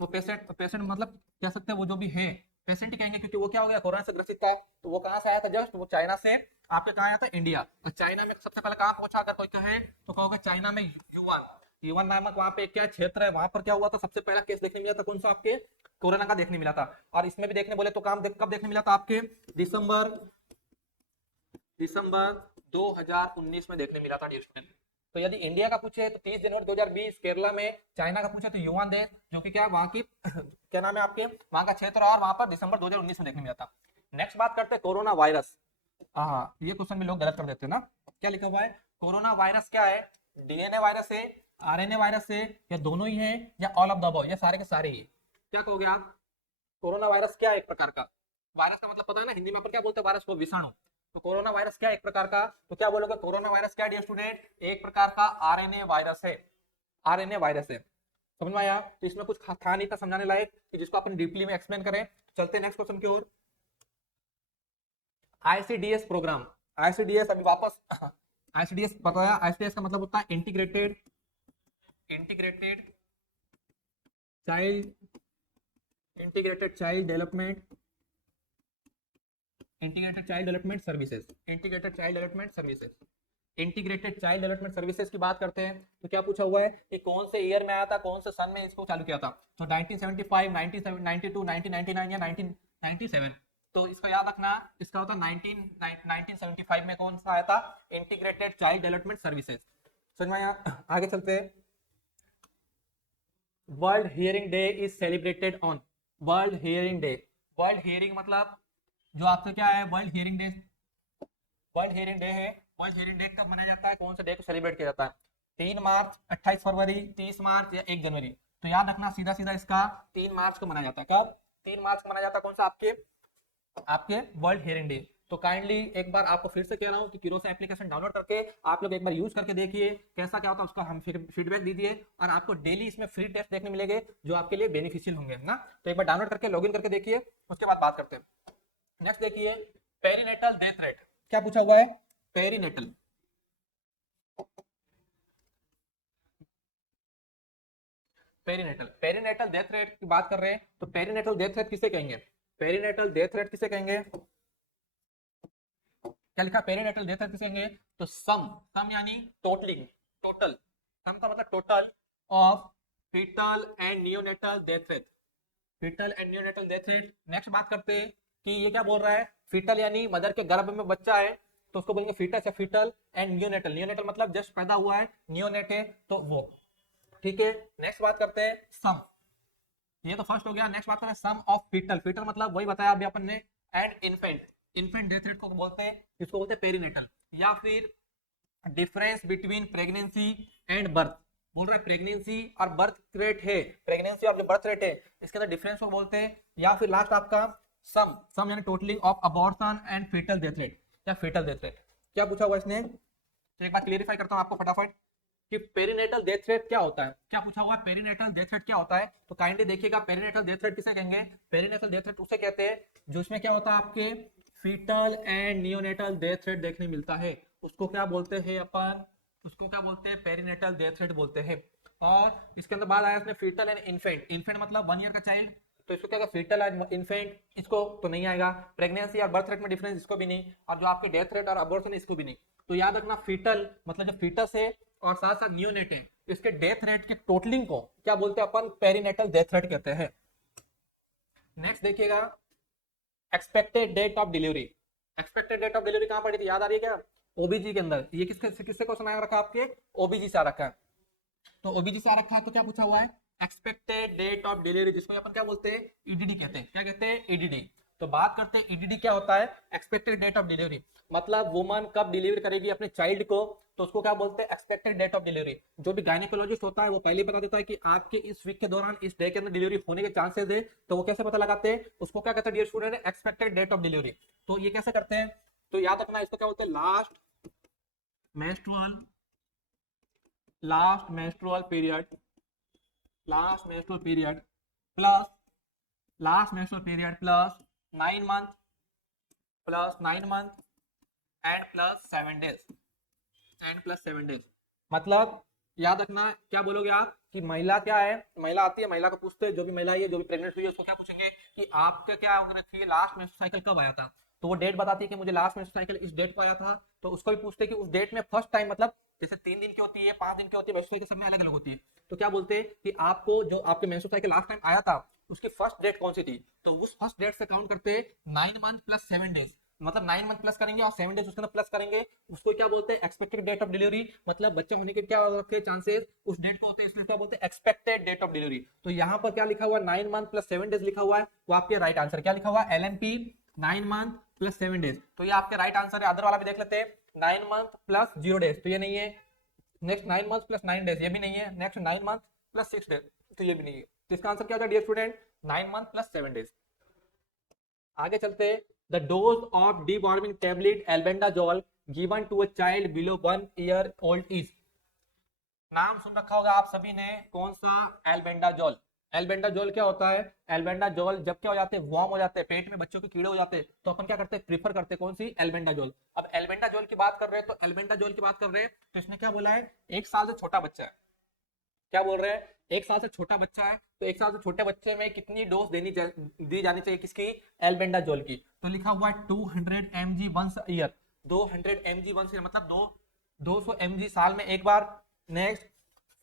वो पेशेंट मतलब कह सकते हैं वो जो भी है पेशेंट ही कहेंगे, क्योंकि वो क्या हो गया? कोरोना से ग्रसित था। तो वो कहाँ से आया था? जस्ट वो चाइना से आपके कहाँ आया था? इंडिया। और चाइना में सबसे पहले कहाँ पहुंचा? अगर कोई कहे तो कहोगे चाइना में युवान। युवान नामक वहां पे क्या क्षेत्र है, वहां पर क्या हुआ था? सबसे पहला केस देखने मिला था कौन सा? आपके कोरोना का देखने मिला था। और इसमें भी देखने बोले तो कब देखने मिला था? आपके दिसंबर 2019 में देखने मिला था डियर स्टूडेंट। तो यदि इंडिया का पूछे तो 30 जनवरी 2020 केरला में, चाइना का पूछे तो युवान देश जो कि क्या वहां की क्या नाम है आपके वहां का क्षेत्र, और वहां पर दिसंबर 2019 में देखने मिला था। नेक्स्ट बात करते हैं कोरोना वायरस। हाँ, ये क्वेश्चन भी लोग गलत कर देते हैं ना। क्या लिखा हुआ है? कोरोना वायरस क्या है? डीएनए वायरस है, आरएनए वायरस है, या दोनों ही है, या ऑल ऑफ द अबव, या सारे के सारे ही? क्या कहोगे आप? कोरोना वायरस क्या है? एक प्रकार का वायरस का मतलब पता है ना, हिंदी में अपन क्या बोलते हैं? वायरस को, विषाणु। तो कोरोना वायरस क्या है? एक प्रकार का। तो क्या बोलोगे? कोरोना वायरस क्या है डियर स्टूडेंट? एक प्रकार का आरएनए वायरस है। आरएनए वायरस है। समझ में आया? तो इसमें कुछ था नहीं था समझाने लायक कि जिसको अपन डीपली में एक्सप्लेन करें। चलते नेक्स्ट क्वेश्चन की ओर। आईसीडीएस प्रोग्राम, आईसीडीएस अभी वापस आईसीडीएस बताया। आईसीडीएस का मतलब होता है integrated child integrated child development services. Integrated child development services की बात करते हैं तो क्या पूछा हुआ है कि कौन से ईयर में आया था, कौन से सन में इसको चालू किया था? तो 1975, 1992, 1999 या 1997। तो इसको याद रखना, इसका होता 1975 में कौन सा आया था? Integrated child development services. समझ में आया? आगे चलते हैं। World hearing day is celebrated on. World hearing day, world hearing मतलब जो आपसे क्या है? वर्ल्ड हियरिंग डे है। वर्ल्ड हियरिंग डे कब मनाया जाता है? कौन से डे को सेलिब्रेट किया जाता है? 3 मार्च, 28 फरवरी, 30 मार्च या 1 जनवरी? तो याद रखना सीधा सीधा इसका 3 मार्च को मनाया जाता है। कब? 3 मार्च को मनाया जाता है। कौन सा? आपके वर्ल्ड हियरिंग डे। तो काइंडली एक बार आपको फिर से कह रहा हूँ कि किरोसा एप्लीकेशन डाउनलोड करके आप लोग एक बार यूज करके देखिए कैसा क्या होता है, उसका हम फीडबैक दीजिए। और आपको डेली इसमें फ्री टेस्ट देखने मिलेंगे जो आपके लिए बेनिफिशियल होंगे ना। तो एक बार डाउनलोड करके लॉगिन करके देखिए, उसके बाद बात करते हैं। नेक्स्ट देखिए, पेरीनेटल डेथ रेट। क्या पूछा हुआ है? पेरीनेटल पेरीनेटल डेथ रेट की बात कर रहे हैं। तो पेरीनेटल डेथ रेट किसे कहेंगे? पेरीनेटल डेथ रेट किसे कहेंगे? क्या लिखा? पेरीनेटल डेथ रेट किसे कहेंगे? तो सम यानी टोटल। सम का मतलब total of fetal and neonatal death rate. Next बात करते हैं कि ये क्या बोल रहा है? फीटल यानी मदर के गर्भ में बच्चा है तो उसको बोलेंगे फीटस या फीटल। एंड नियोनेटल मतलब जस्ट पैदा हुआ है, नियोनेट है तो वो। ठीक है, नेक्स्ट बात करते हैं सम। ये तो फर्स्ट हो गया। नेक्स्ट बात करते हैं सम ऑफ फीटल मतलब वही बताया अभी अपन ने। एंड इन्फेंट डेथ रेट को बोलते हैं, इसको बोलते हैं पेरीनेटल। या फिर difference between pregnancy and birth. बोल रहा है प्रेगनेंसी और बर्थ रेट है, प्रेगनेंसी और जो बर्थ रेट है इसके अंदर डिफरेंस को बोलते हैं। या फिर लास्ट आपका सम यानी totalling of abortion and फेटल death rate या फेटल डेथ रेट। क्या पूछा हुआ इसने? तो एक बार क्लियरिफाई करता हूं आपको फटाफट कि पेरीनेटल डेथ रेट क्या होता है। क्या पूछा हुआ है? पेरीनेटल डेथ रेट क्या होता है? तो काइंडली देखिएगा, पेरीनेटल डेथ रेट किसे कहेंगे? पेरीनेटल डेथ रेट उसे कहते हैं जो इसमें क्या होता है आपके foetal and neonatal death rate देखने मिलता है, उसको क्या बोलते हैं अपन? उसको क्या बोलते हैं? पेरीनेटल डेथ रेट बोलते हैं। और इसके अंदर बात आया इसमें फीटल एंड इन्फेंट मतलब 1 ईयर का चाइल्ड, तो इसको क्या होगा? फीटल एंड इन्फेंट, इसको तो नहीं आएगा। प्रेगनेंसी और बर्थ रेट में डिफरेंस, इसको भी नहीं। और जो आपके डेथ रेट और अबॉर्शन, इसको भी नहीं। तो याद रखना फीटल मतलब जो फीटस है और साथ साथ नियोनेट है, इसके डेथ रेट के टोटलिंग को क्या बोलते हैं अपन? पेरीनेटल डेथ रेट कहते हैं। नेक्स्ट देखिएगा, expected date of delivery. Expected date of delivery कहां पड़ी थी? याद आ रही है क्या? ओबीजी के अंदर। ये किससे क्वेश्चन आया रखा आपके? ओबीजी से आ रखा है। तो ओबीजी से आ रखा है, तो क्या पूछा हुआ है, एक्सपेक्टेड डेट ऑफ डिलीवरी, जिसको अपन क्या बोलते हैं, ईडीडी कहते हैं। क्या कहते हैं, ईडीडी। तो बात करते हैं ईडीडी क्या होता है, एक्सपेक्टेड डेट ऑफ डिलीवरी, मतलब वुमन कब डिलीवर करेगी अपने चाइल्ड को, तो उसको क्या बोलते हैं, एक्सपेक्टेड डेट ऑफ डिलीवरी। जो भी गायनेकोलॉजिस्ट होता है वो पहले बता देता है कि आपके इस वीक के दौरान इस डे के अंदर डिलीवरी होने के चांसेस है, तो वो कैसे पता लगाते हैं, उसको क्या कहते हैं dear student, expected date of delivery. तो ये कैसे करते हैं, तो याद रखना इसको क्या बोलते हैं, last menstrual period, last menstrual period plus 9 month and plus 7 days. मतलब याद रखना, क्या बोलोगे आप कि महिला क्या है, महिला आती है, महिला को पूछते हैं, जो भी महिला है, जो भी प्रेग्नेंट हुई है, उसको क्या पूछेंगे कि आपका क्या रखी लास्ट मेंस्ट्रुअल साइकिल कब आया था, तो वो डेट बताती है कि मुझे लास्ट मेंस्ट्रुअल साइकिल इस डेट को आया था। तो उसको भी पूछते हैं कि उस डेट में फर्स्ट टाइम, मतलब जैसे 3 दिन की होती है, 5 दिन की होती है, मेंस्ट्रुअल साइकिल सब में अलग अलग होती है, तो क्या बोलते हैं कि आपको जो आपके मेंस्ट्रुअल साइकिल लास्ट टाइम आया था उसकी फर्स्ट डेट कौन सी थी, तो उस फर्स्ट डेट से काउंट करते हैं 9 मंथ प्लस 7 डेज, मतलब 9 मंथ प्लस करेंगे और 7 डेज उसके अंदर प्लस करेंगे, उसको क्या बोलते हैं, एक्सपेक्टेड डेट ऑफ डिलीवरी, मतलब बच्चा होने के क्या रखे चांसेस उस डेट को होते हैं, इसलिए क्या बोलते हैं, एक्सपेक्टेड डेट ऑफ डिलीवरी। तो यहाँ पर क्या लिखा हुआ है, 9 मंथ प्लस 7 डेज लिखा हुआ है, वो आपके राइट आंसर। क्या लिखा हुआ है, LMP 9 मंथ प्लस 7 डेज, तो ये आपके राइट आंसर है। अदर वाला भी देख लेते हैं, 9 मंथ प्लस 0 डेज, तो ये नहीं है। नेक्स्ट 9 मंथ प्लस 9 डेज, ये भी नहीं है। नेक्स्ट 9 मंथ प्लस 6 डेज, तो ये भी नहीं है। तो इसका आंसर क्या होगा dear student, 9 month plus 7 days. आगे चलते हैं, the dose of deworming tablet albendazole given to a child below 1 year old is, नाम सुन रखा होगा आप सभी ने, कौन सा, एल्बेंडाजोल। एल्बेंडाजोल क्या होता है, एल्बेंडाजोल जब क्या हो जाते हैं, वॉर्म हो जाते हैं, पेट में बच्चों के कीड़े हो जाते हैं, तो अपन क्या करते हैं, प्रीफर करते हैं कौन सी, एल्बेंडाजोल। अब एल्बेंडाजोल की बात कर रहे हैं, तो एल्बेंडाजोल की बात कर रहे हैं, तो इसने क्या बोला है, 1 साल से छोटा बच्चा है, क्या बोल रहे हैं, 1 साल से छोटा बच्चा है, तो 1 साल से छोटे बच्चे में कितनी डोज दी जानी चाहिए, किसकी, एल्बेंडाजोल की। तो लिखा हुआ है 200 mg once year, 200 mg once year, मतलब 200 mg साल में एक बार। Next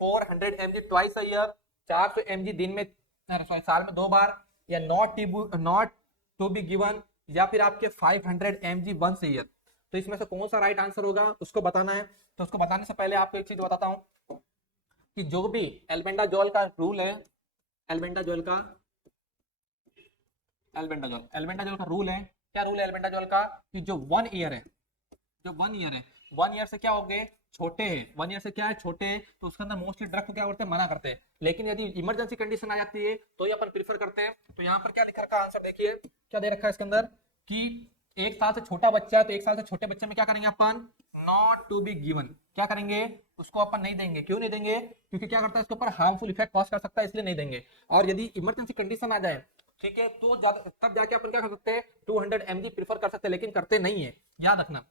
400 mg twice a year, 400 mg दिन में, सॉरी साल में 2 बार, या नॉट टू बी गिवन, या फिर आपके 500 mg वंस ईयर। तो इसमें से कौन सा राइट आंसर होगा उसको बताना है। तो उसको बताने से पहले आपको एक चीज बताता हूं कि जो भी एल्बेंडाजोल का रूल है, एल्बेंडाजोल का रूल है, क्या रूल है एल्बेंडाजोल का, कि जो 1 ईयर है, जो 1 ईयर है, 1 ईयर से क्या हो गए, छोटे हैं, 1 ईयर से क्या है, छोटे हैं, तो उसके अंदर मोस्टली ड्रग को क्या करते हैं, मना करते हैं। लेकिन यदि इमरजेंसी कंडीशन आ जाती है तो ये अपन प्रीफर करते हैं। तो यहाँ पर क्या लिखा रखा आंसर देखिए, क्या दे रखा है इसके अंदर, कि 1 साल से छोटा बच्चा है, तो 1 साल से छोटे बच्चे में क्या करेंगे अपन, नॉट टू बी गिवन, क्या करेंगे, उसको अपन नहीं देंगे। क्यों नहीं देंगे, क्योंकि क्या करता है, इसके ऊपर हार्मफुल इफेक्ट कॉज कर सकता है, इसलिए नहीं देंगे। और यदि इमरजेंसी कंडीशन आ जाए, ठीक है, तो तब जाके अपन क्या कर सकते हैं, 200 mg प्रीफर कर सकते हैं, लेकिन करते नहीं है, याद रखना।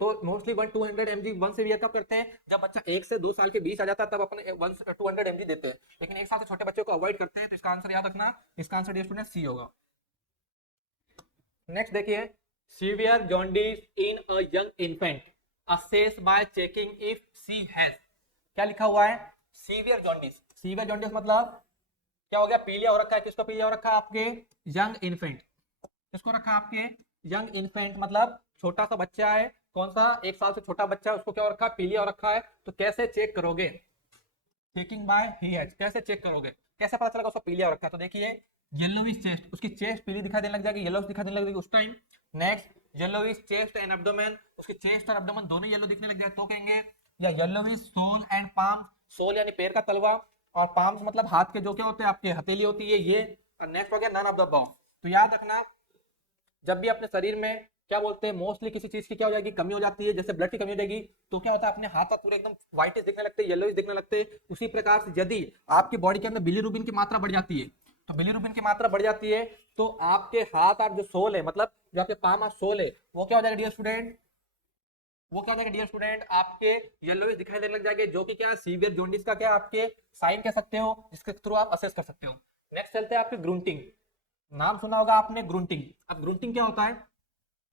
तो मोस्टली 200 mg वन से कब करते हैं, जब बच्चा 1 से 2 साल के बीच आ जाता है, तब अपन 200 mg देते हैं, लेकिन 1 साल से छोटे बच्चों को अवॉइड करते हैं। तो इसका आंसर याद रखना, इसका आंसर डियर स्टूडेंट सी होगा। नेक्स्ट देखिए, severe jaundice in a young infant assess by checking if she has, क्या लिखा हुआ है, सीवियर जॉन्डिस। सीवियर जॉन्डिस मतलब क्या हो गया, पीलिया हो रखा है, किसको पीलिया हो रखा है, आपके यंग इन्फेंट, किसको रखा है, आपके यंग इन्फेंट, मतलब छोटा सा बच्चा है, कौन सा, 1 साल से छोटा बच्चा है, उसको क्या हो रखा है, पीलिया हो रखा है। तो कैसे चेक करोगे, चेकिंग बाय ही हैज, कैसे चेक करोगे, कैसे पता चलेगा उसको पीलिया हो रखा है, तो देखिए येलोविश चेस्ट, उसकी चेस्ट पीली दिखाई देने लग जाएगी, येलो दिखाई देने लग जाएगी उस time. Next yellowish chest and abdomen, उसकी चेस्ट और एब्डोमेन दोनों येलो दिखने लग जाए तो कहेंगे। या yellowish sole and palm, sole यानी पैर का तलवा, और पाम्स मतलब हाथ के जो क्या होते हैं, आपके हथेली होती है ये। और नेक्स्ट हो गया नन ऑफ द अबव। तो याद रखना, जब भी अपने शरीर में क्या बोलते हैं, मोस्टली किसी चीज की क्या हो जाएगी, कमी हो जाती है, जैसे ब्लड की कमी हो जाएगी, तो क्या होता है, अपने हाथ पूरे एकदम व्हाइटिश दिखने लगते हैं, येलोइश दिखने लगते हैं। उसी प्रकार से यदि आपकी बॉडी के अंदर बिलीरुबिन की मात्रा बढ़ जाती है, तो बिलीरुबिन की मात्रा बढ़ जाती है, तो आपके हाथ और जो सोल है, मतलब जो आपके पाम और सोल है, वो क्या हो जाएगा डियर स्टूडेंट, वो क्या हो जाएगा डियर स्टूडेंट, आपके येलोइश दिखाई देने लग जाएंगे, जो कि क्या सीवियर जॉन्डिस का क्या आपके साइन कह सकते हो, जिसके थ्रू आप असेस कर सकते हो। नेक्स्ट चलते हैं आपके ग्रूंटिंग, नाम सुना होगा आपने ग्रूंटिंग। अब ग्रूंटिंग क्या होता है,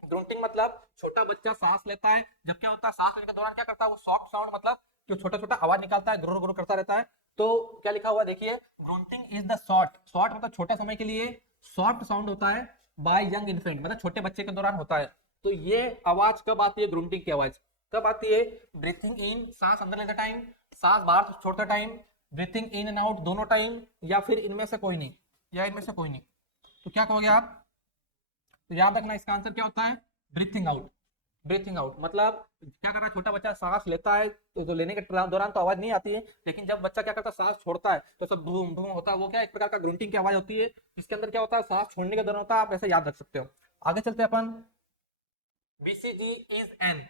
ग्रूंटिंग मतलब छोटा बच्चा सांस लेता है, जब क्या होता है, सांस लेने के दौरान क्या करता है, वो सॉफ्ट साउंड, मतलब जो छोटा छोटा आवाज निकालता है, गुरु गुरु करता रहता है। तो क्या लिखा हुआ देखिए, ग्रूंटिंग इज द शॉर्ट मतलब छोटा समय के लिए सॉफ्ट साउंड होता है, बाय यंग इन्फेंट मतलब छोटे बच्चे के दौरान होता है। तो ये आवाज कब आती है, ग्रूंटिंग की आवाज कब आती है, ब्रीथिंग इन, सांस अंदर लेते टाइम, सांस बाहर छोड़ते time, breathing in and out दोनों टाइम, या फिर इनमें से कोई नहीं, या इनमें से कोई नहीं, तो क्या कहोगे आप? तो याद रखना इसका आंसर क्या होता है? Breathing out. ब्रीथिंग आउट मतलब क्या कर रहा है छोटा बच्चा, सांस लेता है तो लेने के दौरान तो आवाज नहीं आती है, लेकिन जब बच्चा क्या करता है सांस छोड़ता है तो सब भूम भूम होता है, वो क्या एक प्रकार का ग्रुंटिंग की आवाज होती है। इसके अंदर क्या होता है, सांस छोड़ने के दौरान होता है, आप ऐसे याद रख सकते हो। आगे चलते हैं अपन। बीसीजी इज एन,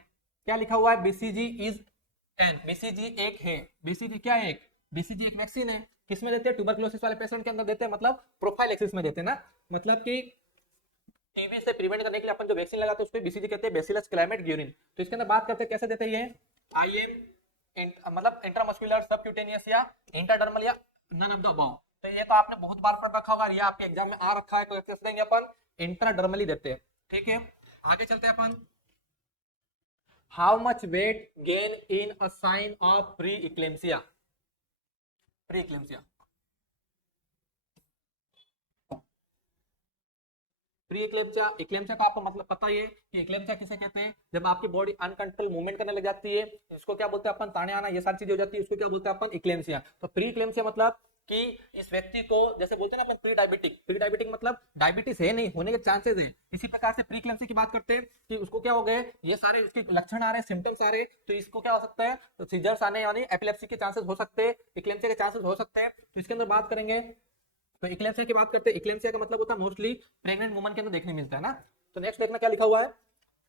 क्या लिखा हुआ है? बीसीजी इज एन, बीसीजी एक है। बीसीजी क्या है? एक। बीसीजी एक वैक्सीन है, किसमें देते हैं? ट्यूबरकुलोसिस वाले पेशेंट के अंदर देते हैं, मतलब प्रोफाइलैक्सिस में देते हैं ना, मतलब कि टीबी से प्रिवेंट करने के लिए अपन जो वैक्सीन लगाते हैं उसको बीसीजी कहते हैं, बेसिलस क्लाइमेट ग्यूरिन। तो इसके अंदर बात करते हैं कैसे देते हैं ये, आईएम मतलब इंट्रामस्कुलर, सबक्यूटेनियस या इंट्राडर्मल या नन ऑफ द अबव। तो ये तो आपने बहुत बार पढ़ रखा होगा, ये आपके एग्जाम में आ रखा है, तो कैसे देंगे अपन? इंट्राडर्मली देते हैं, ठीक है। आगे चलते हैं अपन। How much weight gain in a sign of pre eclampsia? Pre eclampsia, pre eclampsia, eclampsia का आपको मतलब पता ही है कि इक्लेम्सिया किसे कहते हैं? जब आपकी बॉडी अनकंट्रोल मूवमेंट करने लग जाती है, इसको क्या बोलते हैं अपन? ताने आना, ये सारी चीजें हो जाती है, इसको क्या बोलते हैं अपन? इक्लेम्सिया। तो प्री इक्लेम्सिया मतलब कि इस व्यक्ति को, जैसे बोलते हैं ना अपन प्री डायबिटिक, प्री डायबिटिक मतलब डायबिटीज है नहीं, होने के चांसेस हैं। इसी प्रकार से प्री इक्लेम्सिया की बात करते हैं कि उसको क्या हो गए, ये सारे उसके लक्षण आ रहे हैं, सिम्टम्स आ रहे हैं, तो इसको क्या हो सकता है? तो सीजर्स आने यानी एपिलेप्सी के चांसेस हो सकते हैं, इक्लेम्सिया के चांसेस हो सकते हैं। तो इसके अंदर बात करेंगे, तो इक्लेम्सिया की बात करते हैं। इक्लेम्सिया का मतलब होता है मोस्टली प्रेग्नेंट वुमन के अंदर देखने मिलता है ना। तो नेक्स्ट देखना क्या लिखा हुआ है,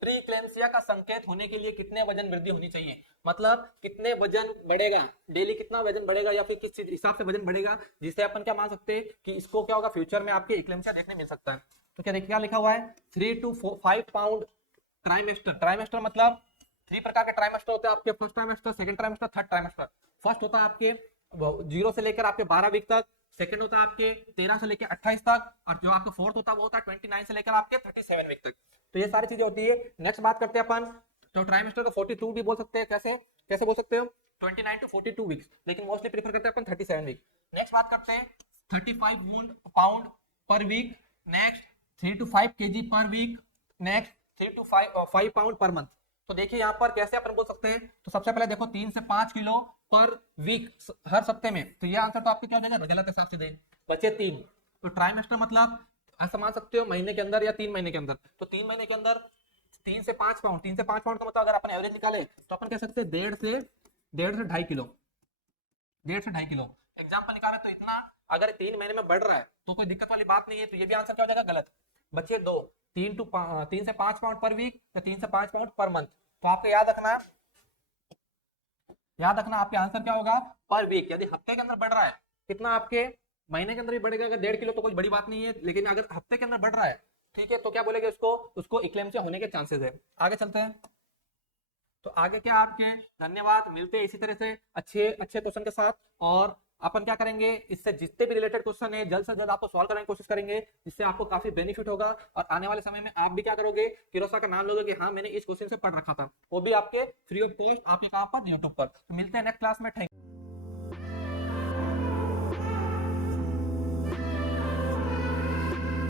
प्री इक्लेम्सिया का संकेत होने के लिए कितने वजन वृद्धि होनी चाहिए? मतलब कितने वजन बढ़ेगा, डेली कितना वजन बढ़ेगा, या फिर किस हिसाब से वजन बढ़ेगा, जिससे अपन क्या मान सकते हैं कि इसको क्या होगा, फ्यूचर में आपके इक्लेम्सिया देखने मिल सकता है। तो क्या देखिए क्या लिखा हुआ है, 3 to 5 पाउंड ट्राइमेस्टर। ट्राइमेस्टर मतलब 3 प्रकार के ट्राइमेस्टर होते हैं आपके, first trimester, second trimester, third trimester. First होता है आपके 0 से लेकर आपके 12 वीक तक, सेकंड होता है आपके 13 से लेकर 28 तक, और जो आपका फोर्थ होता है वो होता है 29 से लेकर आपके 37 वीक तक। तो ये सारी चीजें होती है। नेक्स्ट बात करते हैं अपन, तो ट्राइमेस्टर को 42 भी बोल सकते हैं, कैसे कैसे बोल सकते हो? 29 to 42 वीक्स, लेकिन मोस्टली प्रीफर करते हैं अपन 37 वीक। नेक्स्ट बात करते हैं 35 pound per week, next 3 to 5 kg per week, next 3 to 5 pound per month. तो देखिए यहाँ पर कैसे अपन बोल सकते हैं, तो सबसे पहले देखो 3 से 5 किलो पर वीक, हर सप्ते में, तो ये आंसर तो आपके क्या हो जाएगा, गलत हिसाब से दे, बचे 3। तो ट्राइमेस्टर मतलब ऐसा मान सकते हो महीने के अंदर या 3 महीने के अंदर, तो 3 महीने के अंदर 3 से 5 पाउंड, 3 से 5 पाउंड का मतलब अगर अपन एवरेज निकाले तो अपन कह सकते हैं 1.5 से 2.5 किलो, 1.5 से 2.5 किलो एग्जाम्पल निकाले तो इतना। अगर 3 महीने में बढ़ रहा है तो कोई दिक्कत वाली बात नहीं है, तो ये भी आंसर क्या हो जाएगा, गलत। बचे 2, 3 से 5 पाउंड पर वीक या 3 से 5 पाउंड पर मंथ। तो आपको याद रखना आपके आंसर क्या होगा, पर वीक। यदि हफ्ते के अंदर बढ़ रहा है, कितना आपके महीने के अंदर भी बढ़ेगा, अगर 1.5 किलो तो कोई बड़ी बात नहीं है, लेकिन अगर हफ्ते के अंदर बढ़ रहा है, ठीक है, तो क्या बोलेंगे उसको इक्लेम्सिया होने के चांसेस है। आगे चलते हैं। तो आगे क्या आपके, धन्यवाद, मिलते हैं इसी तरह से अच्छे अच्छे क्वेश्चन के साथ, और अपन क्या करेंगे, इससे जितने भी रिलेटेड क्वेश्चन है जल्द से जल्द आपको सॉल्व करने की कोशिश करेंगे, जिससे आपको काफी बेनिफिट होगा। और आने वाले समय में आप भी क्या करोगे, किरोसा का नाम लोगे कि हाँ मैंने इस क्वेश्चन से पढ़ रखा था, वो भी आपके फ्री ऑफ कॉस्ट आपके कहाँ पर, यूट्यूब पर। तो मिलते हैं नेक्स्ट क्लास में। थैंक